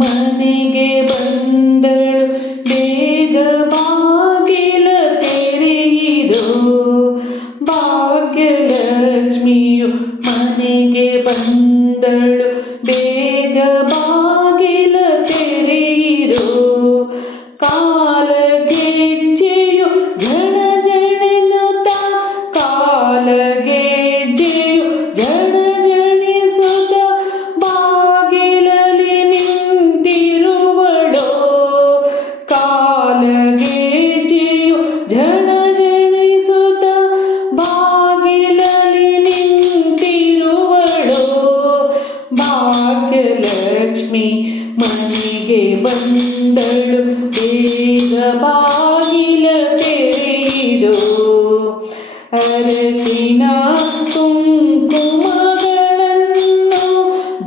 ಮನೆಗೆ ಬಂದಳು ಬೇಗ ಬಾಗಿಲ ತೆರೆಯಿರೋ. ಭಾಗ್ಯಲಕ್ಷ್ಮಿಯು ಮನೆಗೆ ಬಂದಳು ಬೇಗ ಬಾಗಿಲ ತೆರೆಯಿರೋ. ಕಾಲಗೆಜ್ಜೆಯು ಝಣ ಝಣೆನುತ್ತ ಕಾಲಗೆಜ್ಜೆಯು ಝಣ ಝಣಿಸುತ್ತ ಬಾಗಿಲಲ್ಲಿ ನಿಂತಿರುವಳೋ. ಕಾಲಗೆಜ್ಜೆಯು ಝಣ ಝಣಿಸುತ್ತ ಬಾಗಿಲಲ್ಲಿ ನಿಂತಿರುವಳೋ. ಭಾಗ್ಯಲಕ್ಷ್ಮಿ ಮನೆಗೆ ಬಂದಳು ಬೇಗ ಬಾಗಿಲ ತೆರೆಯಿರೋ. ಅರಸಿನ ಕುಂಕುಮಗಳನ್ನು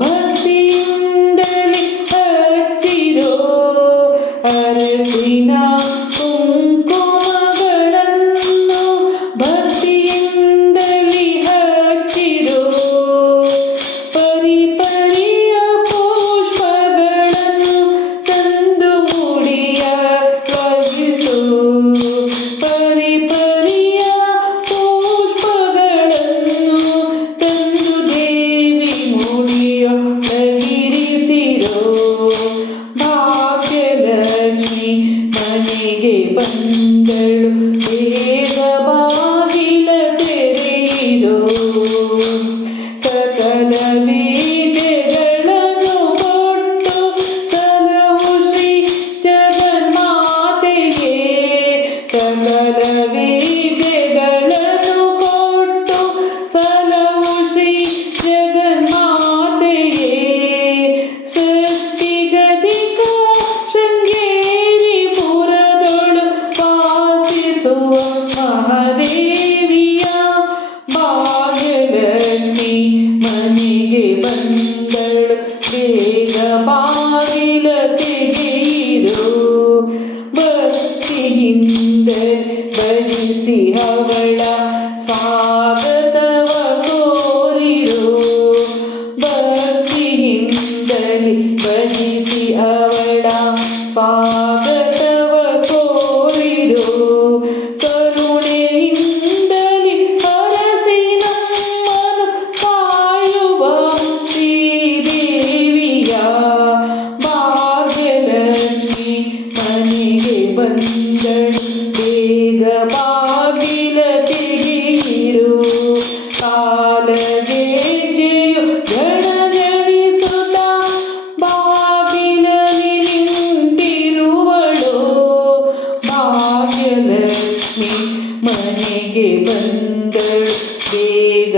ಭಕ್ತಿಯಿಂದಲೇ ಹಚ್ಚಿರೋ. ಅರಸಿನ ಕುಂಕುಮಗಳನ್ನು ಭಕ್ತಿಯಿಂದಲೇ ಹಚ್ಚಿರೋ. ಪರಿಪರಿಯ ಪುಷ್ಪಗಳನ್ನು ತಂದು ಮುಡಿಯ ಒಗೆಸೋ. ಪರಿಪರಿಯ ಪುಷ್ಪಗಳನ್ನು ತಂದು ದೇವಿ ಮುಡಿಯೊಳಗಿರಿಸಿರೋ. ಭಾಗ್ಯಲಕ್ಷ್ಮಿ ಮನೆಗೆ ಬಂದಳು ಬೇಗ ಬಾಗಿಲ ತೆರೆಯಿರೋ. ಸಕಲ ವಿದ್ಯೆಗಳನ್ನು ಕೊಟ್ಟು ಸಲಹು ಶ್ರೀ ಜಗನ್ಮಾತೆಗೆ. ಸಕಲ ವಿದ್ಯೆಗಳನ್ನು ಕೊಟ್ಟು ಸಲಹು ಶ್ರೀ ಜಗನ್ಮಾತೆಗೆ. ಸೃಷ್ಟಿಗತಿಕ ಶೃಂಗೇರಿ ಪುರದೊಳು ವಾಸಿಸುವ ಮಹಾದೇವಿಯ. ಭಾಗ್ಯಲಕ್ಷ್ಮಿ ಮನೆಗೆ ಬಂದಳು ಬೇಗ ಬಾಗಿಲ ತೆರೆಯಿರೋ. ಭಕ್ತಿಯಿಂದಲೇ ಭಜಿಸಿ ಅವಳ ಸ್ವಾಗತವ ಕೋರಿರೋ. ಭಕ್ತಿಯಿಂದಲೇ ಭಜಿಸಿ ಅವಳ ಸ್ವಾಗತವ ಕೋರಿರೋ. ಕರುಣೆಯಿಂದಲೇ ಹರಸಿ ನಮ್ಮನು ಕಾಯುವ ಶ್ರೀದೇವಿಯ. ಭಾಗ್ಯಲಕ್ಷ್ಮಿ ಮನೆಗೆ ಬಂದಳು ಬೇಗ ಬಾಗಿಲ ತೆರೆಯಿರೋ. ಕಾಲಗೆಜ್ಜೆಯು ಝಣ ಝಣಿಸುತ್ತ ಬಾಗಿಲಲ್ಲಿ ನಿಂತಿರುವಳೋ. ಭಾಗ್ಯಲಕ್ಷ್ಮಿ ಮನೆಗೆ ಬಂದಳು ಬೇಗ